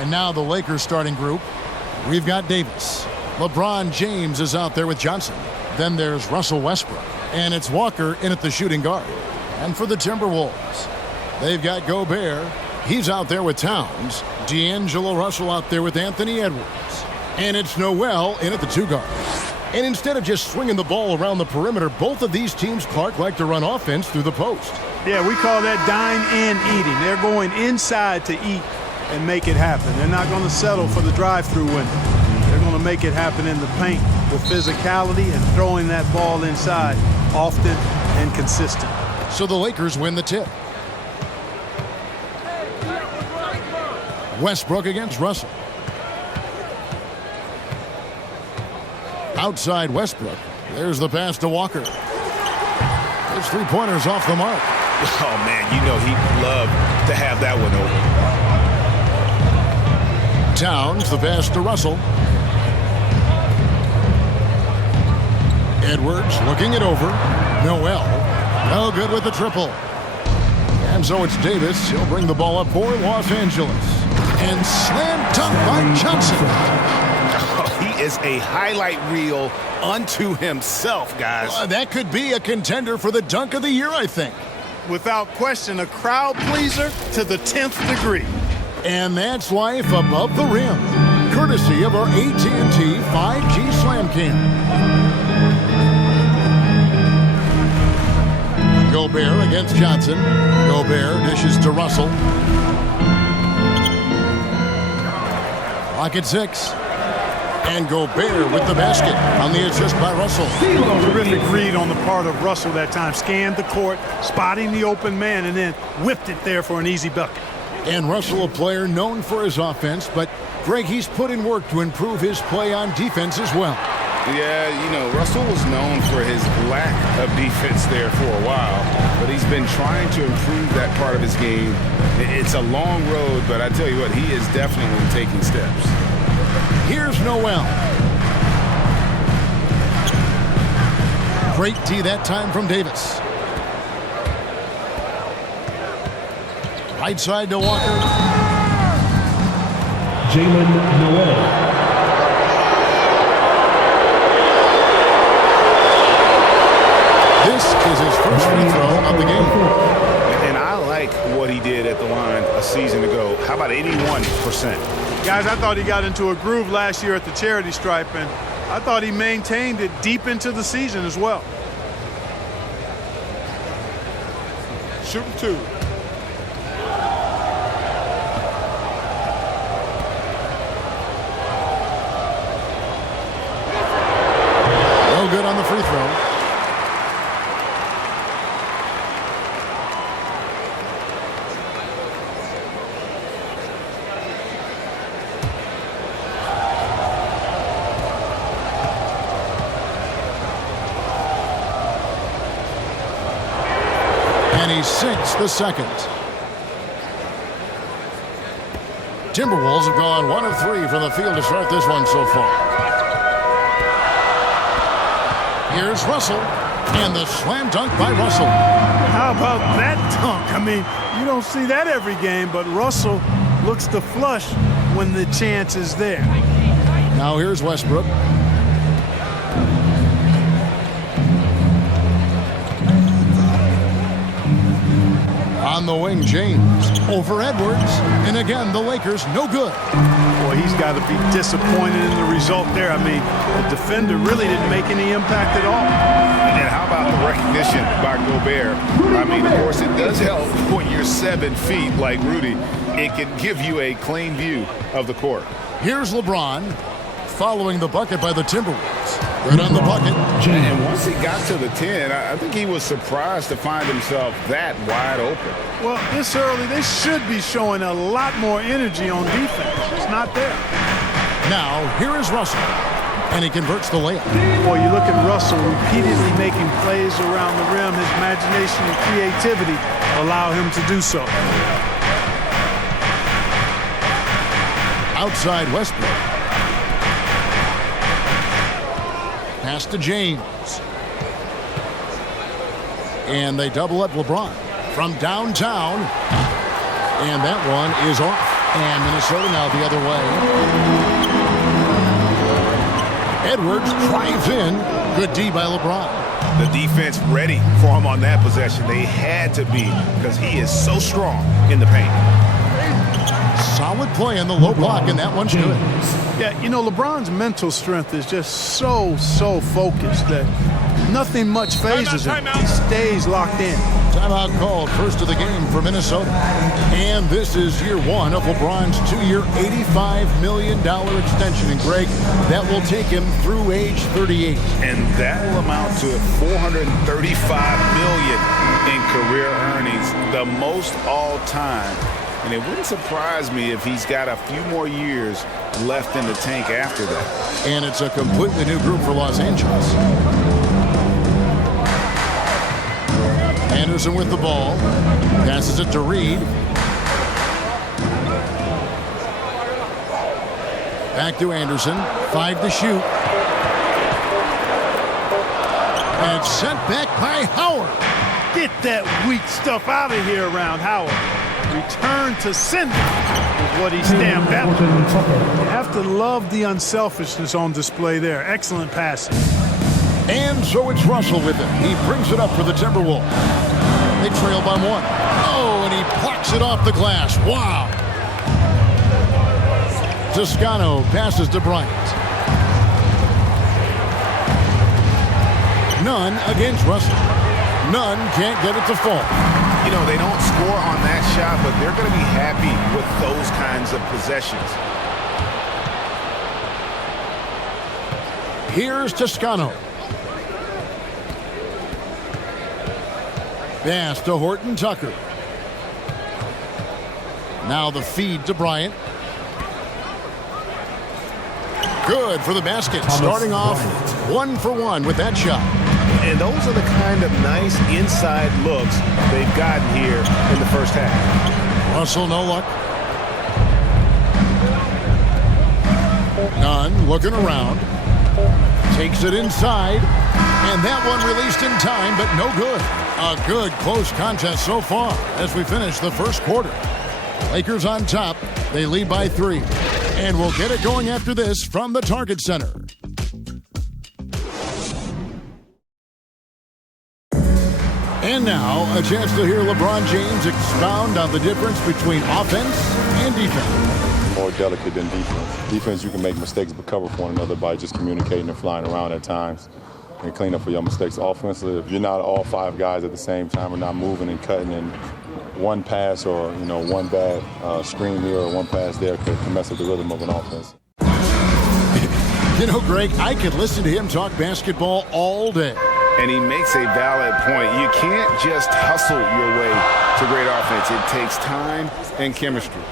And now the Lakers starting group. We've got Davis. LeBron James is out there with Johnson. Then there's Russell Westbrook. And it's Walker in at the shooting guard. And for the Timberwolves, they've got Gobert. He's out there with Towns. D'Angelo Russell out there with Anthony Edwards. And it's Noel in at the two guard. And instead of just swinging the ball around the perimeter, both of these teams, Clark, like to run offense through the post. Yeah, we call that dine and eating. They're going inside to eat and make it happen. They're not going to settle for the drive-through window. They're going to make it happen in the paint with physicality and throwing that ball inside often and consistent. So the Lakers win the tip. Westbrook against Russell. Outside Westbrook. There's the pass to Walker. His three-pointers off the mark. Oh, man, you know he'd love to have that one open. Towns, the pass to Russell. Edwards looking it over. Noel, no good with the triple. And so it's Davis. He'll bring the ball up for Los Angeles. And slam dunk by Johnson. Oh, he is a highlight reel unto himself, guys. That could be a contender for the dunk of the year, I think. Without question, a crowd pleaser to the 10th degree. And that's life above the rim, courtesy of our AT&T 5G Slam Cam. Gobert against Johnson. Gobert dishes to Russell. Clock at 6. And Gobert with the basket on the assist by Russell. Terrific read on the part of Russell that time. Scanned the court, spotting the open man, and then whipped it there for an easy bucket. And Russell, a player known for his offense, but Greg, he's put in work to improve his play on defense as well. Yeah, you know, Russell was known for his lack of defense there for a while, but he's been trying to improve that part of his game. It's a long road, but I tell you what, he is definitely taking steps. Here's Noel. Great D that time from Davis. Right side to Walker. Jalen Noel. This is his first free throw of the game. And I like what he did at the line a season ago. How about 81%? Guys, I thought he got into a groove last year at the charity stripe, and I thought he maintained it deep into the season as well. Shooting two. No good on the free throw. And he sinks the second. Timberwolves have gone 1 of 3 from the field to start this one so far. Here's Russell, and the slam dunk by Russell. How about that dunk? I mean, you don't see that every game, but Russell looks to flush when the chance is there. Now here's Westbrook. On the wing, James over Edwards. And again, the Lakers no good. Boy, he's got to be disappointed in the result there. I mean, the defender really didn't make any impact at all. And how about the recognition by Gobert? I mean, of course, it does help when you're 7 feet like Rudy. It can give you a clean view of the court. Here's LeBron following the bucket by the Timberwolves. Right on the bucket. And once he got to the 10, I think he was surprised to find himself that wide open. Well, this early, they should be showing a lot more energy on defense. It's not there. Now, here is Russell. And he converts the layup. Boy, you look at Russell repeatedly making plays around the rim. His imagination and creativity allow him to do so. Outside Westbrook. Pass to James. And they double up LeBron from downtown. And that one is off. And Minnesota now the other way. Edwards drives in. Good D by LeBron. The defense ready for him on that possession. They had to be because he is so strong in the paint. Solid play in the low block, and that one's good. Yeah, you know, LeBron's mental strength is just so focused that nothing much phases him. He stays locked in. Timeout called, first of the game for Minnesota. And this is year one of LeBron's 2-year, $85 million extension. And, Greg, that will take him through age 38. And that will amount to $435 million in career earnings, the most all time. And it wouldn't surprise me if he's got a few more years left in the tank after that. And it's a completely new group for Los Angeles. Anderson with the ball. Passes it to Reed. Back to Anderson. 5 to shoot. And sent back by Howard. Get that weak stuff out of here around Howard. Return to sender is what he stamped out. You have to love the unselfishness on display there. Excellent passing. And so it's Russell with it. He brings it up for the Timberwolves. They trail by 1. Oh, and he plucks it off the glass. Wow. Toscano passes to Bryant. Nunn against Russell. Nunn can't get it to fall. You know, they don't score on that shot, but they're going to be happy with those kinds of possessions. Here's Toscano. Pass to Horton Tucker. Now the feed to Bryant. Good for the basket. Starting off 1 for 1 with that shot. And those are the kind of nice inside looks they've gotten here in the first half. Russell, no luck. Nunn looking around. Takes it inside. And that one released in time, but no good. A good close contest so far as we finish the first quarter. Lakers on top. They lead by 3. And we'll get it going after this from the Target Center. And now, a chance to hear LeBron James expound on the difference between offense and defense. More delicate than defense. Defense, you can make mistakes but cover for one another by just communicating and flying around at times and clean up for your mistakes. Offensively, if you're not all 5 guys at the same time or not moving and cutting, and one pass or, you know, one bad screen here or one pass there could mess up the rhythm of an offense. You know, Greg, I could listen to him talk basketball all day. And he makes a valid point. You can't just hustle your way to great offense. It takes time and chemistry.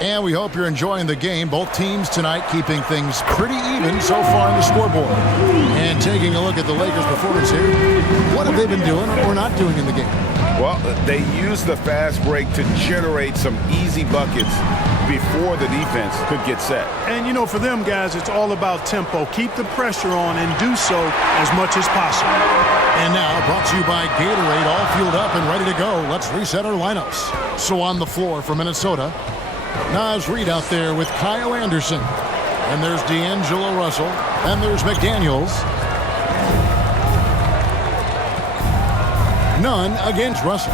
And we hope you're enjoying the game. Both teams tonight keeping things pretty even so far on the scoreboard. And taking a look at the Lakers' performance here, what have they been doing or not doing in the game? Well, they use the fast break to generate some easy buckets before the defense could get set. And, you know, for them guys, it's all about tempo. Keep the pressure on and do so as much as possible. And now, brought to you by Gatorade, all fueled up and ready to go. Let's reset our lineups. So on the floor for Minnesota, Naz Reid out there with Kyle Anderson. And there's D'Angelo Russell. And there's McDaniels. Nunn against Russell.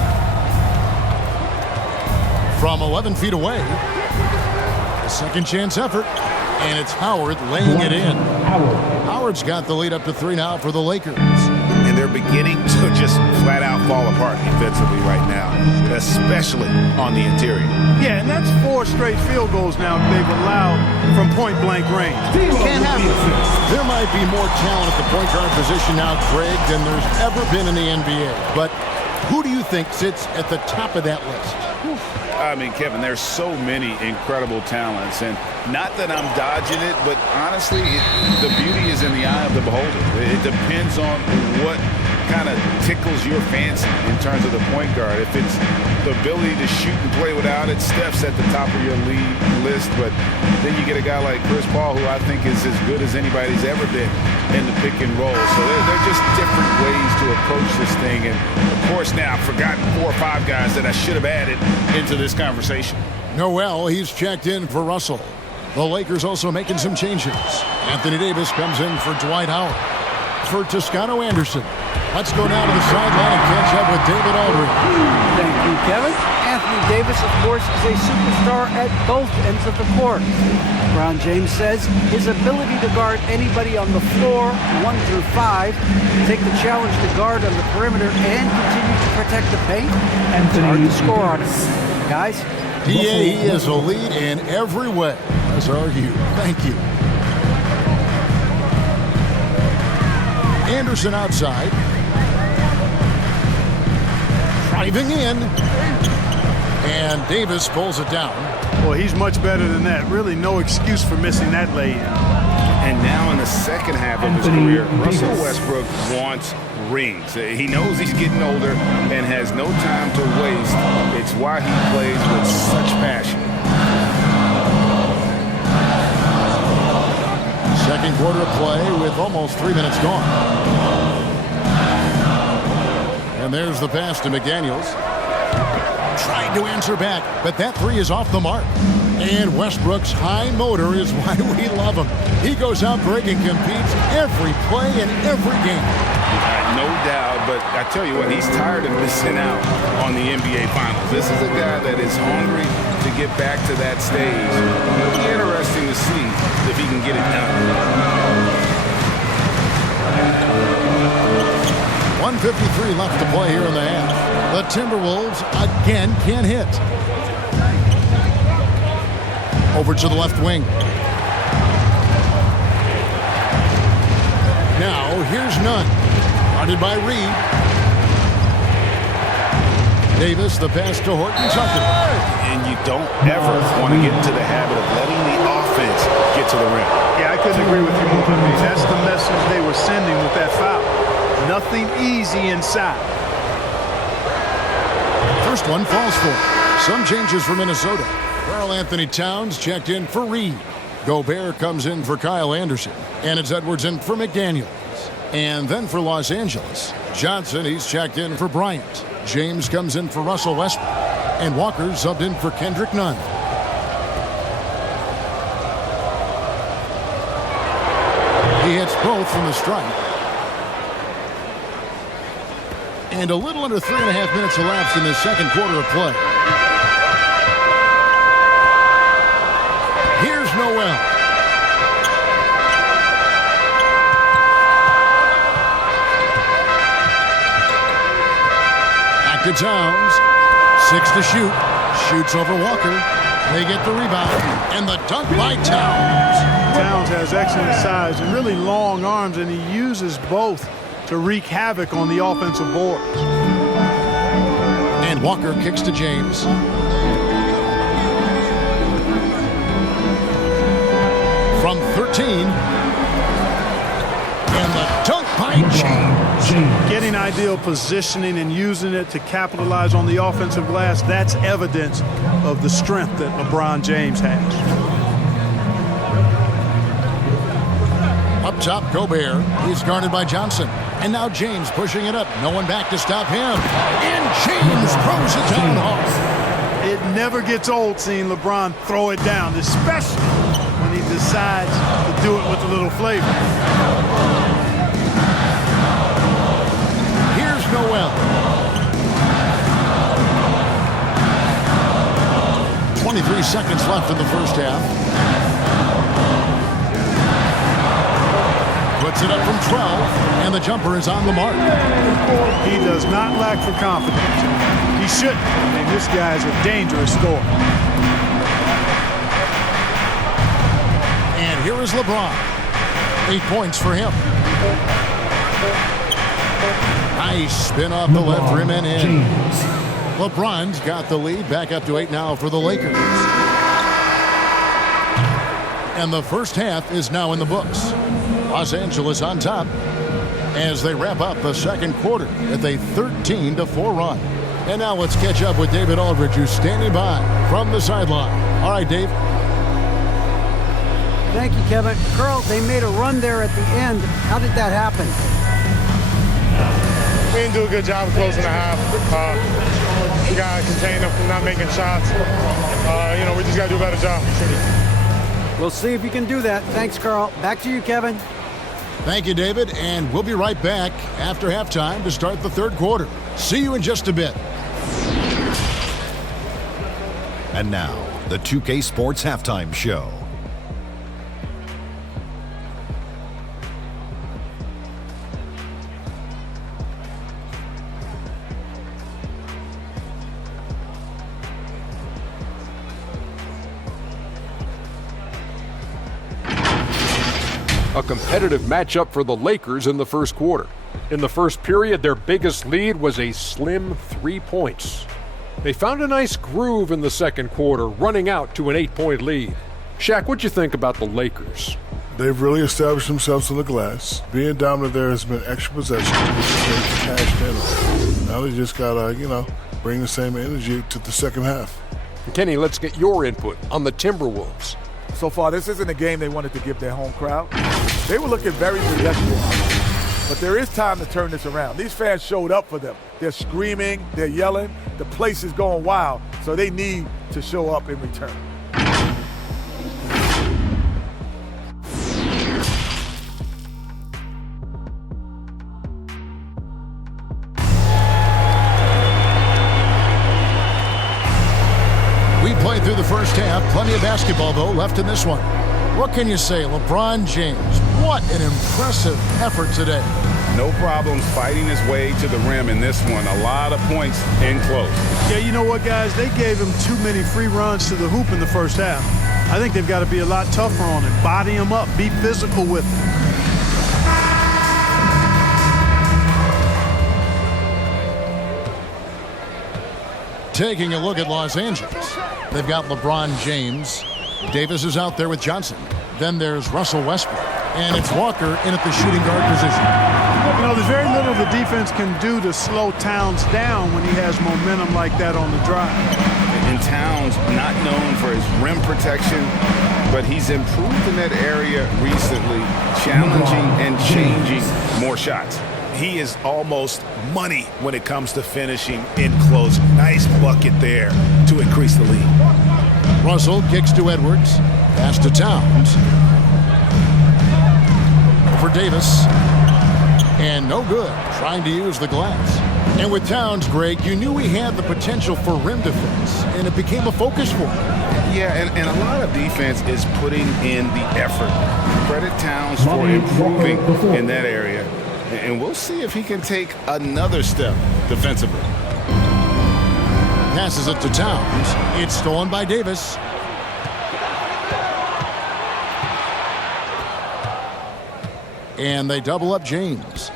From 11 feet away, a second chance effort. And it's Howard laying it in. Howard's got the lead up to 3 now for the Lakers. And they're beginning to just flat out fall apart defensively right now, especially on the interior. Yeah, and that's 4 straight field goals now they've allowed from point-blank range. Can't have it. There might be more talent at the point guard position now, Greg, than there's ever been in the NBA. But who do you think sits at the top of that list? I mean, Kevin, there's so many incredible talents, and not that I'm dodging it, but honestly, the beauty is in the eye of the beholder. It depends on what kind of tickles your fancy in terms of the point guard. If it's the ability to shoot and play without it, Steph's at the top of your league list. But then you get a guy like Chris Paul, who I think is as good as anybody's ever been in the pick and roll. So they're just different ways to approach this thing. And, of course, now I've forgotten 4 or 5 guys that I should have added into this conversation. Noel, he's checked in for Russell. The Lakers also making some changes. Anthony Davis comes in for Dwight Howard. For Toscano Anderson, let's go down to the sideline and catch up with David Aldridge. Thank you, Kevin. Anthony Davis, of course, is a superstar at both ends of the court. LeBron James says his ability to guard anybody on the floor, 1 through 5, take the challenge to guard on the perimeter, and continue to protect the paint, it's hard to score on him. Guys? He is a lead in every way, as are you. Thank you. Anderson outside. Driving in. And Davis pulls it down. Well, he's much better than that. Really no excuse for missing that lay-in. And now in the second half of his career, Russell Westbrook wants rings. He knows he's getting older and has no time to waste. It's why he plays with such passion. Second quarter of play with almost 3 minutes gone. And there's the pass to McDaniels. Tried to answer back, but that 3 is off the mark. And Westbrook's high motor is why we love him. He goes out big and competes every play in every game. No doubt, but I tell you what, he's tired of missing out on the NBA Finals. This is a guy that is hungry to get back to that stage. It'll be interesting to see if he can get it done. 1:53 left to play here in the half. The Timberwolves again can't hit. Over to the left wing. Now here's Nunn. Guarded by Reed. Davis, the pass to Horton Tucker. And you don't ever want to get into the habit of letting the offense get to the rim. Yeah, I couldn't agree with you more. I mean, that's the message they were sending with that foul. Nothing easy inside. First one falls for him. Some changes for Minnesota. Karl Anthony Towns checked in for Reed. Gobert comes in for Kyle Anderson. And it's Edwards in for McDaniels. And then for Los Angeles, Johnson, he's checked in for Bryant. James comes in for Russell Westbrook. And Walker subbed in for Kendrick Nunn. He hits both from the stripe. And a little under 3.5 minutes elapsed in the second quarter of play. Here's Noel. Back to Towns. 6 to shoot. Shoots over Walker. They get the rebound. And the dunk by Towns. Towns has excellent size and really long arms, and he uses both to wreak havoc on the offensive boards. And Walker kicks to James. From 13. And the dunk by James. Getting ideal positioning and using it to capitalize on the offensive glass, that's evidence of the strength that LeBron James has. Up top, Gobert. He's guarded by Johnson. And now James pushing it up. No one back to stop him. And James throws it down hard. It never gets old seeing LeBron throw it down, especially when he decides to do it with a little flavor. Here's Noel. 23 seconds left in the first half. Puts it up from 12, and the jumper is on the mark. He does not lack for confidence. He shouldn't. I mean, this guy is a dangerous scorer. And here is LeBron. 8 points for him. Nice spin off the left rim and in. LeBron's got the lead. Back up to 8 now for the Lakers. And the first half is now in the books. Los Angeles on top. as they wrap up the second quarter with a 13-4 run. And now let's catch up with David Aldridge, who's standing by from the sideline. All right, Dave. Thank you, Kevin. Carl, they made a run there at the end. How did that happen? We didn't do a good job of closing the half. We got to contain them from not making shots. We just got to do a better job. We'll see if you can do that. Thanks, Carl. Back to you, Kevin. Thank you, David, and we'll be right back after halftime to start the third quarter. See you in just a bit. And now, the 2K Sports Halftime Show. A competitive matchup for the Lakers in the first quarter. In the first period, their biggest lead was a slim 3 points. They found a nice groove in the second quarter, running out to an 8-point lead. Shaq, what'd you think about the Lakers? They've really established themselves on the glass. Being dominant there has been extra possessions, which is they've cashed in on. Now they just gotta, bring the same energy to the second half. Kenny, let's get your input on the Timberwolves. So far, this isn't a game they wanted to give their home crowd. They were looking very predictable. But there is time to turn this around. These fans showed up for them. They're screaming, they're yelling. The place is going wild, so they need to show up in return. We played through the first half. Plenty of basketball, though, left in this one. What can you say? LeBron James, what an impressive effort today. No problems fighting his way to the rim in this one. A lot of points in close. Yeah, you know what, guys? They gave him too many free runs to the hoop in the first half. I think they've got to be a lot tougher on him. Body him up. Be physical with him. Taking a look at Los Angeles, they've got LeBron James. Davis is out there with Johnson. Then there's Russell Westbrook. And it's Walker in at the shooting guard position. There's very little the defense can do to slow Towns down when he has momentum like that on the drive. And Towns, not known for his rim protection, but he's improved in that area recently, challenging and changing more shots. He is almost money when it comes to finishing in close. Nice bucket there to increase the lead. Russell kicks to Edwards. Pass to Towns. For Davis. And no good. Trying to use the glass. And with Towns, Greg, you knew he had the potential for rim defense, and it became a focus for him. Yeah, and a lot of defense is putting in the effort. Credit Towns for improving in that area. And we'll see if he can take another step defensively. Passes it to Towns. It's stolen by Davis. And they double up James.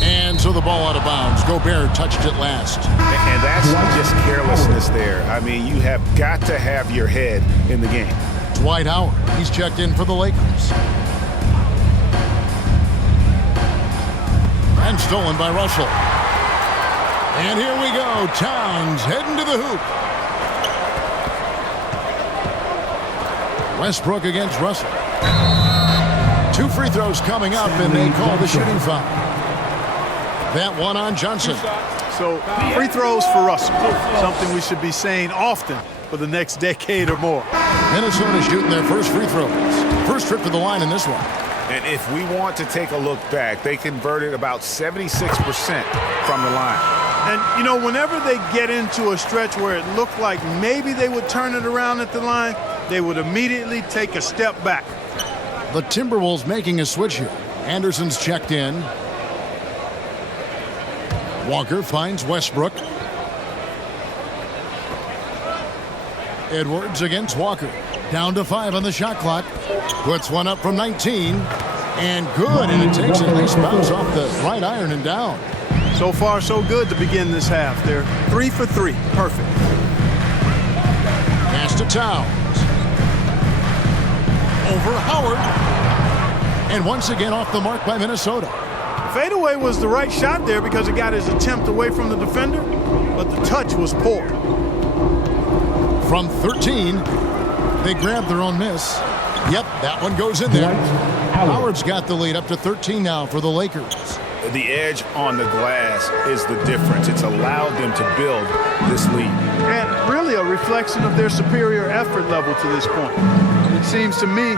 And so the ball out of bounds. Gobert touched it last. And that's just carelessness there. I mean, you have got to have your head in the game. Dwight Howard, he's checked in for the Lakers. And stolen by Russell. And here we go. Towns heading to the hoop. Westbrook against Russell. 2 free throws coming up, and they call the shooting foul. That one on Johnson. So free throws for Russell. Something we should be saying often for the next decade or more. Minnesota shooting their first free throws. First trip to the line in this one. And if we want to take a look back, they converted about 76% from the line. And, whenever they get into a stretch where it looked like maybe they would turn it around at the line, they would immediately take a step back. The Timberwolves making a switch here. Anderson's checked in. Walker finds Westbrook. Edwards against Walker. Down to 5 on the shot clock. Puts one up from 19. And good, and it takes a nice bounce off the right iron and down. So far, so good to begin this half. They're 3 for 3. Perfect. Pass to Towns. over Howard. And once again off the mark by Minnesota. Fadeaway was the right shot there because it got his attempt away from the defender, but the touch was poor. From 13, they grabbed their own miss. Yep, that one goes in there. Howard's got the lead up to 13 now for the Lakers. The edge on the glass is the difference. It's allowed them to build this lead. And really a reflection of their superior effort level to this point. It seems to me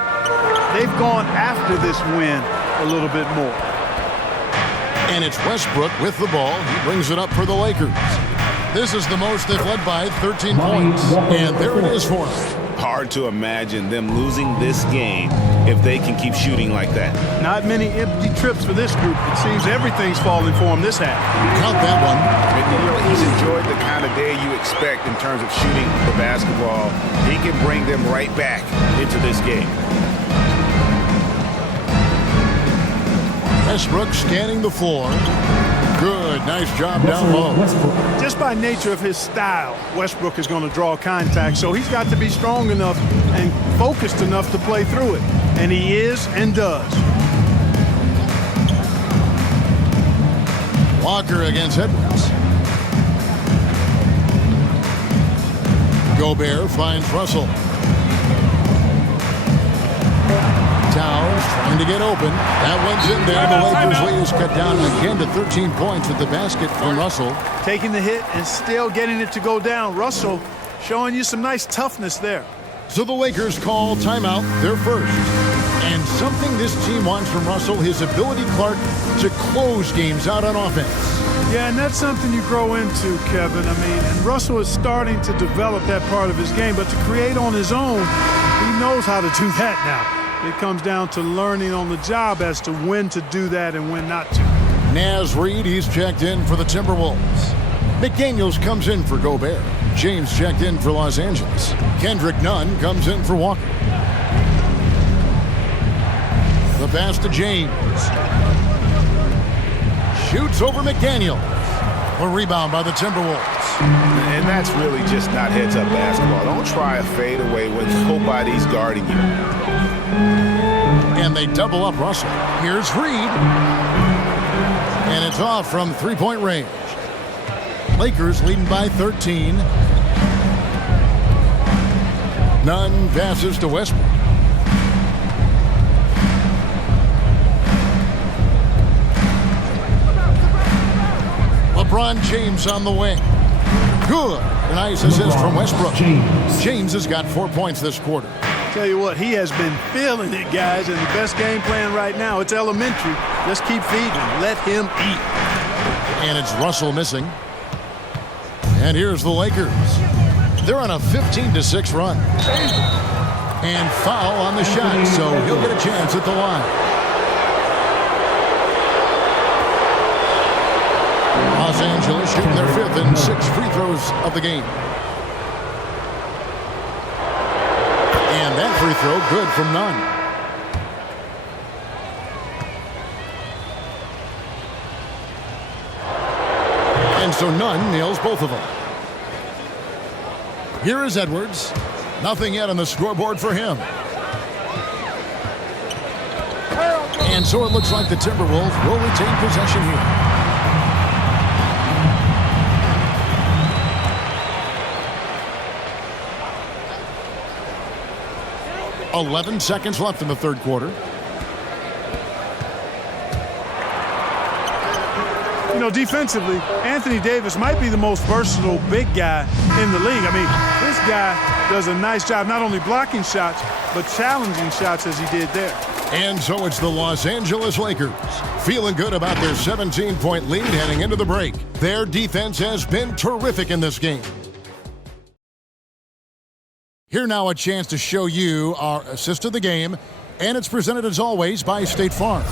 they've gone after this win a little bit more. And it's Westbrook with the ball. He brings it up for the Lakers. This is the most they've led by 13 points. And there it is for them. Hard to imagine them losing this game if they can keep shooting like that. Not many empty trips for this group. It seems everything's falling for them this half. Count that one. And, he's enjoyed the kind of day you expect in terms of shooting the basketball. He can bring them right back into this game. Westbrook scanning the floor. Good, nice job down low. Just by nature of his style, Westbrook is going to draw contact, so he's got to be strong enough and focused enough to play through it. And he is and does. Walker against Edwards. Gobert finds Russell. Towns trying to get open. That one's in there. The Lakers lead is cut down again to 13 points with the basket from Russell. Taking the hit and still getting it to go down. Russell showing you some nice toughness there. So the Lakers call timeout, their first. And something this team wants from Russell, his ability, Clark, to close games out on offense. Yeah, and that's something you grow into, Kevin. I mean, and Russell is starting to develop that part of his game, but to create on his own, he knows how to do that now. It comes down to learning on the job as to when to do that and when not to. Naz Reid, he's checked in for the Timberwolves. McDaniels comes in for Gobert. James checked in for Los Angeles. Kendrick Nunn comes in for Walker. The pass to James. Shoots over McDaniels. A rebound by the Timberwolves. And that's really just not heads-up basketball. Don't try a fadeaway when nobody's guarding you. And they double up Russell. Here's Reed. And it's off from three-point range. Lakers leading by 13. Nunn passes to Westbrook. LeBron James on the wing. Good. A nice assist from Westbrook. James has got 4 points this quarter. Tell you what, he has been feeling it, guys, and the best game plan right now, it's elementary. Just keep feeding him. Let him eat. And it's Russell missing. And here's the Lakers. They're on a 15-6 run. And foul on the shot, so he'll get a chance at the line. Los Angeles shooting their 5th and 6th free throws of the game. And that free throw good from Nunn. And so Nunn nails both of them. Here is Edwards. Nothing yet on the scoreboard for him. And so it looks like the Timberwolves will retain possession here. 11 seconds left in the third quarter. You know, defensively, Anthony Davis might be the most versatile big guy in the league. I mean, this guy does a nice job not only blocking shots, but challenging shots as he did there. And so it's the Los Angeles Lakers feeling good about their 17-point lead heading into the break. Their defense has been terrific in this game. Here now a chance to show you our assist of the game, and it's presented as always by State Farm.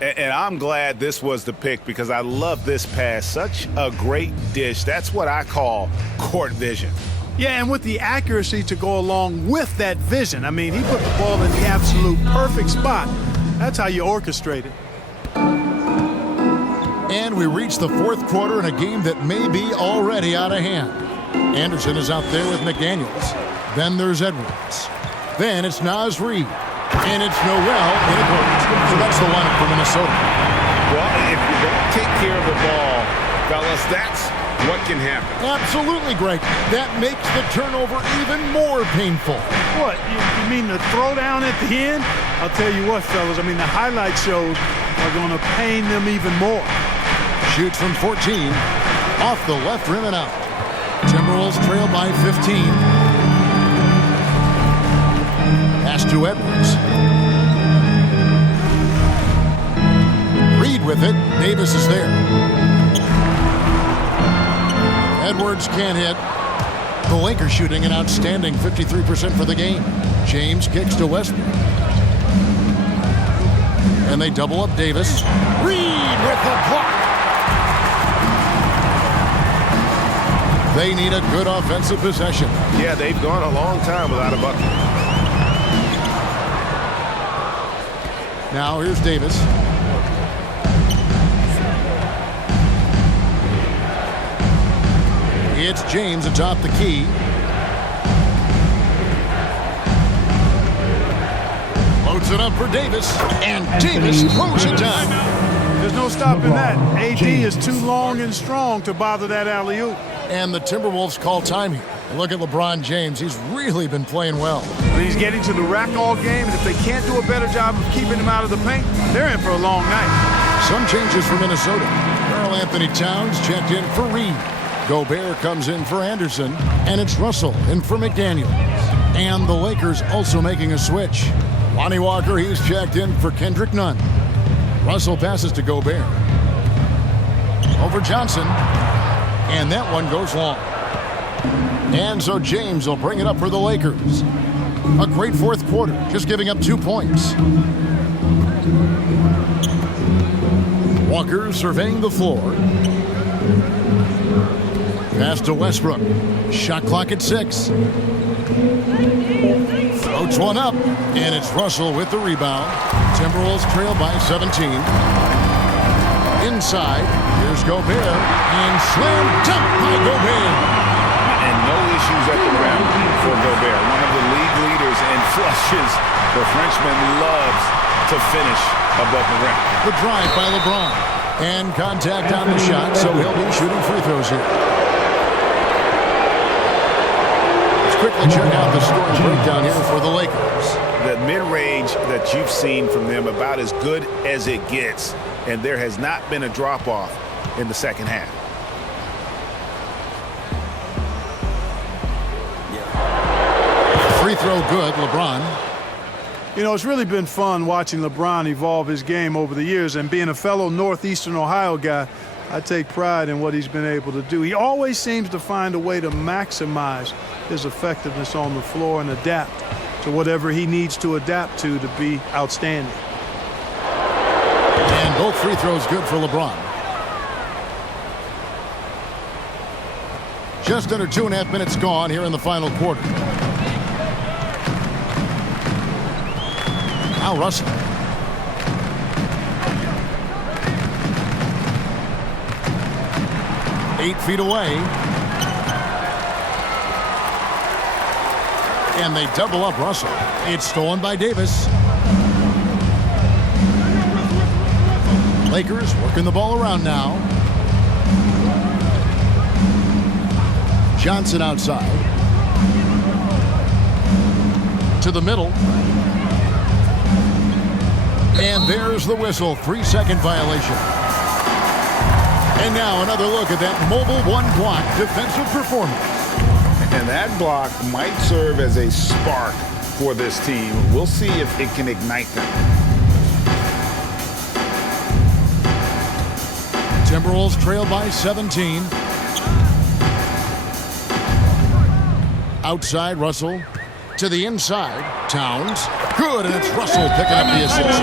And I'm glad this was the pick because I love this pass. Such a great dish. That's what I call court vision. Yeah, and with the accuracy to go along with that vision. I mean, he put the ball in the absolute perfect spot. That's how you orchestrate it. And we reach the fourth quarter in a game that may be already out of hand. Anderson is out there with McDaniels. Then there's Edwards. Then it's Naz Reid. And it's Noel in a court. So that's the lineup for Minnesota. Well, if you don't take care of the ball, fellas, that's what can happen. Absolutely, Greg. That makes the turnover even more painful. What, you mean the throwdown at the end? I'll tell you what, fellas, I mean, the highlight shows are going to pain them even more. Shoots from 14, off the left rim and out. Timberwolves trail by 15. Pass to Edwards. Reed with it. Davis is there. Edwards can't hit. The Lakers shooting an outstanding 53% for the game. James kicks to Westbrook. And they double up Davis. Reed with the block. They need a good offensive possession. Yeah, they've gone a long time without a bucket. Now here's Davis. It's James atop the key. Loads it up for Davis, and Davis throws it down. There's no stopping that. AD is too long and strong to bother that alley-oop. And the Timberwolves call time here. Look at LeBron James. He's really been playing well. He's getting to the rack all game, and if they can't do a better job of keeping him out of the paint, they're in for a long night. Some changes for Minnesota. Karl Anthony Towns checked in for Reed. Gobert comes in for Anderson, and it's Russell in for McDaniel. And the Lakers also making a switch. Lonnie Walker, he's checked in for Kendrick Nunn. Russell passes to Gobert. Over Johnson. And that one goes long. And so James will bring it up for the Lakers. A great fourth quarter, just giving up 2 points. Walker surveying the floor. Pass to Westbrook. Shot clock at 6. Floats one up, and it's Russell with the rebound. Timberwolves trail by 17. Inside, here's Gobert, and slam dunk by Gobert. And no issues at the rim for Gobert. One of the league leaders in flushes. The Frenchman loves to finish above the rim. The drive by LeBron. And contact on the shot, so he'll be shooting free throws here. Let's quickly check out the scoring breakdown here for the Lakers. The mid-range that you've seen from them about as good as it gets. And there has not been a drop-off in the second half. Free throw good, LeBron. You know, it's really been fun watching LeBron evolve his game over the years, and being a fellow Northeastern Ohio guy, I take pride in what he's been able to do. He always seems to find a way to maximize his effectiveness on the floor and adapt to whatever he needs to adapt to be outstanding. And both free throws good for LeBron. Just under 2.5 minutes gone here in the final quarter. Now Russell. Eight feet away. And they double up Russell. It's stolen by Davis. Lakers working the ball around now. Johnson outside. To the middle. And there's the whistle. 3-second violation. And now another look at that mobile one-block defensive performance. And that block might serve as a spark for this team. We'll see if it can ignite them. Timberwolves trail by 17. Outside, Russell. To the inside, Towns. Good, and it's Russell picking up the assist.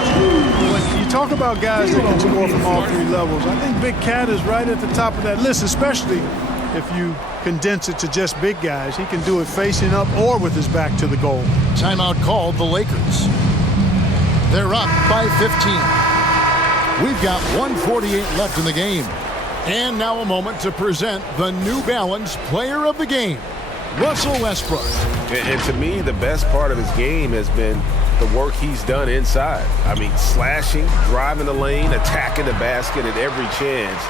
When you talk about guys that can score from all three levels, I think Big Cat is right at the top of that list, especially if you condense it to just big guys. He can do it facing up or with his back to the goal. Timeout called the Lakers. They're up by 15. We've got 1:48 left in the game. And now a moment to present the New Balance Player of the Game. Russell Westbrook. And to me, the best part of his game has been the work he's done inside. I mean, slashing, driving the lane, attacking the basket at every chance.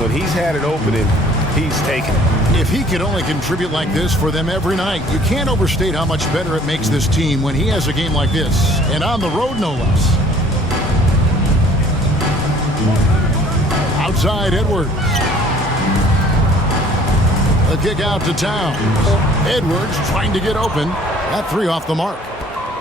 When he's had an opening, he's taken it. If he could only contribute like this for them every night, you can't overstate how much better it makes this team when he has a game like this. And on the road, no less. Outside Edwards. The kick out to Towns. Edwards trying to get open. That three off the mark.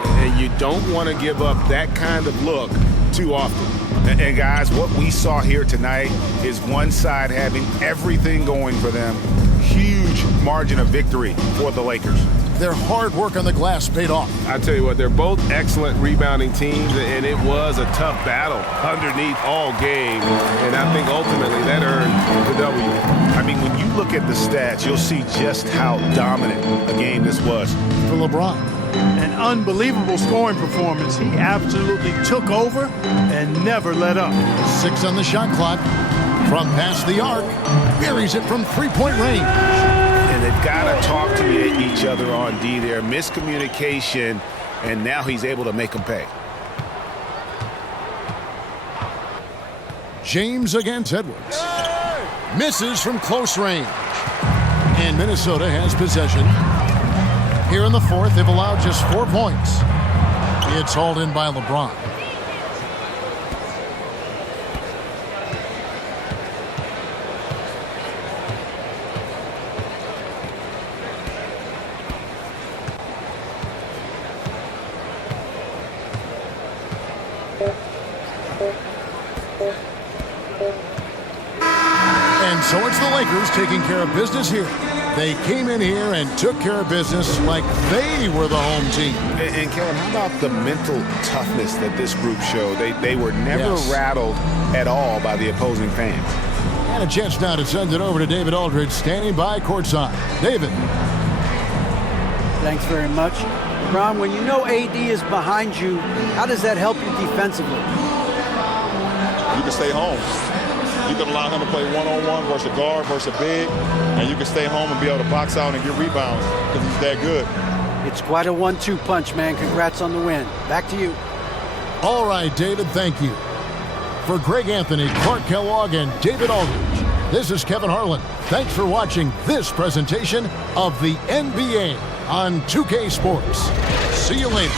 And you don't want to give up that kind of look too often. And guys, what we saw here tonight is one side having everything going for them. Huge margin of victory for the Lakers. Their hard work on the glass paid off. I tell you what, they're both excellent rebounding teams, and it was a tough battle underneath all game. And I think ultimately that earned the W. I mean, when you look at the stats, you'll see just how dominant a game this was. For LeBron. An unbelievable scoring performance. He absolutely took over and never let up. 6 on the shot clock. From past the arc. Buries it from three-point range. And they've got to talk to each other on D there. Miscommunication, and now he's able to make them pay. James against Edwards. Misses from close range. And Minnesota has possession. Here in the fourth, they've allowed just 4 points. It's hauled in by LeBron. And so it's the Lakers taking care of business here. They came in here and took care of business like they were the home team. And Kevin, how about the mental toughness that this group showed? They were never rattled at all by the opposing fans. And a chance now to send it over to David Aldridge, standing by courtside. David. Thanks very much. Ron, when you know AD is behind you, how does that help you defensively? You can stay home. You can allow him to play one-on-one versus a guard versus a big, and you can stay home and be able to box out and get rebounds because he's that good. It's quite a 1-2 punch, man. Congrats on the win. Back to you. All right, David, thank you. For Greg Anthony, Clark Kellogg, and David Aldridge, this is Kevin Harlan. Thanks for watching this presentation of the NBA on 2K Sports. See you later.